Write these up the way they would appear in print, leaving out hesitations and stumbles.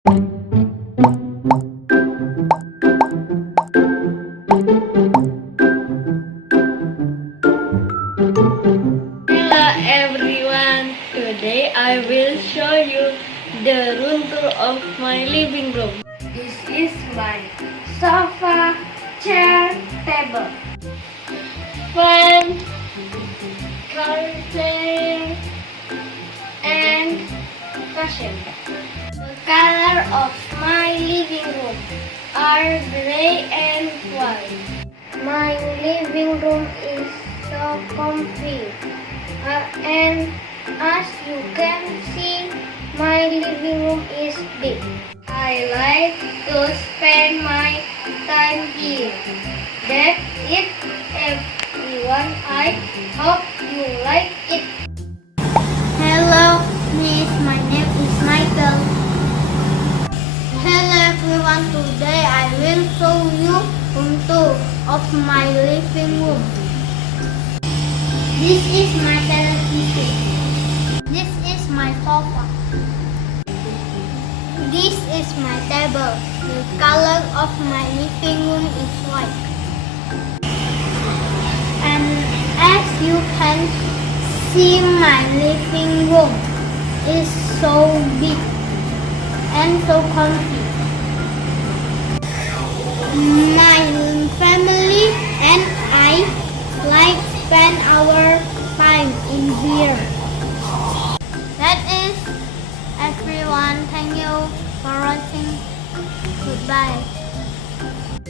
Hello everyone, today I will show you the room tour of my living room. This is my sofa, chair, table, fan, curtain, and cushion. The color of my living room are gray and white. My living room is so comfy, and as you can see, my living room is big. I like to spend my time here. That's it, everyone. I hope you like it. Hello, miss. My name is Michael. Hello, everyone. Today I will show you room tour of my living room. This is my television. This is my sofa. This is my table. The color of my living room is white. And as you can see, my living room is so big and so comfy. My family and I like spend our time in here. That is everyone. Thank you for watching. Goodbye.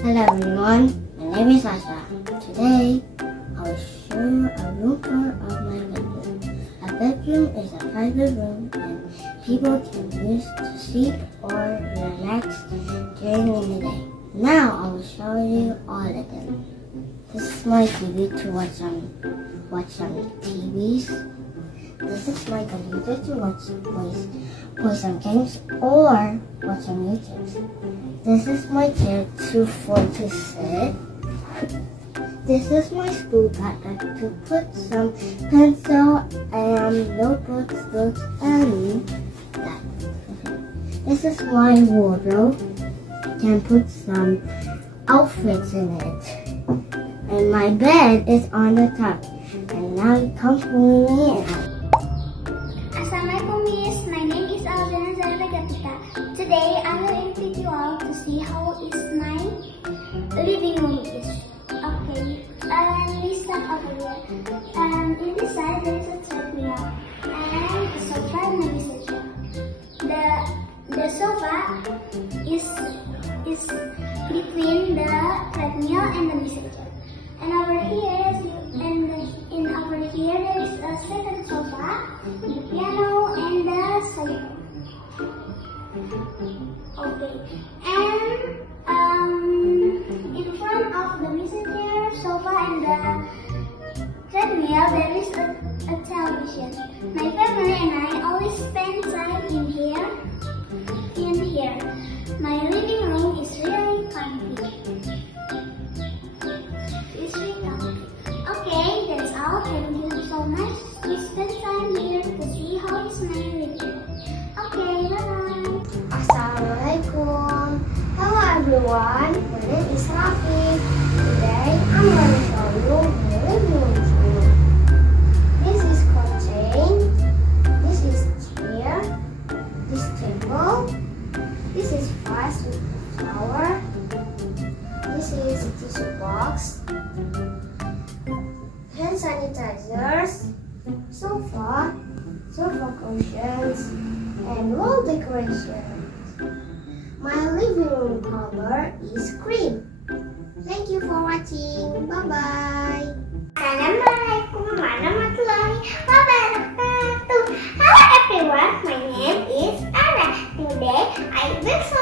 Hello everyone, my name is Asha. Today, I will show you a room tour of my bedroom. A bedroom is a private room and people can use to sleep or relax during the day. Now I will show you all of them. This is my TV to watch some TVs. This is my computer to play some games or watch some YouTube. This is my chair to sit. This is my school bag to put some pencil and notebooks, books, and that. This is my wardrobe. Can put some outfits in it. And my bed is on the top. And now it comes with me. Assalamualaikum Miss, my name is Aldana Zaragatika. Today I will invite you all to see how is my living room is. Okay, we start over here. In this side there is a treadmill and a sofa and a message chair. The sofa is between the treadmill and the message chair. And over here, there is a second sofa, the piano, and the cello. Okay, and in front of the music chair, sofa, and the treadmill, there is a television. My family and I always spend time in here. My living room is really comfy. Okay, that's all. Thank you so much. We spend time here to see how is my living room. Okay, bye-bye. Assalamualaikum. Hello everyone, my name is Rafi. Today I'm going to show you my living room. This is curtain. This is chair. This table. This is vase with flower. This is tissue box. Hand sanitizers, sofa cushions, and wall decorations. My living room color is cream. Thank you for watching. Bye-bye. Assalamualaikum warahmatullahi wabarakatuh. Hello everyone, my name is Ara. Today I will show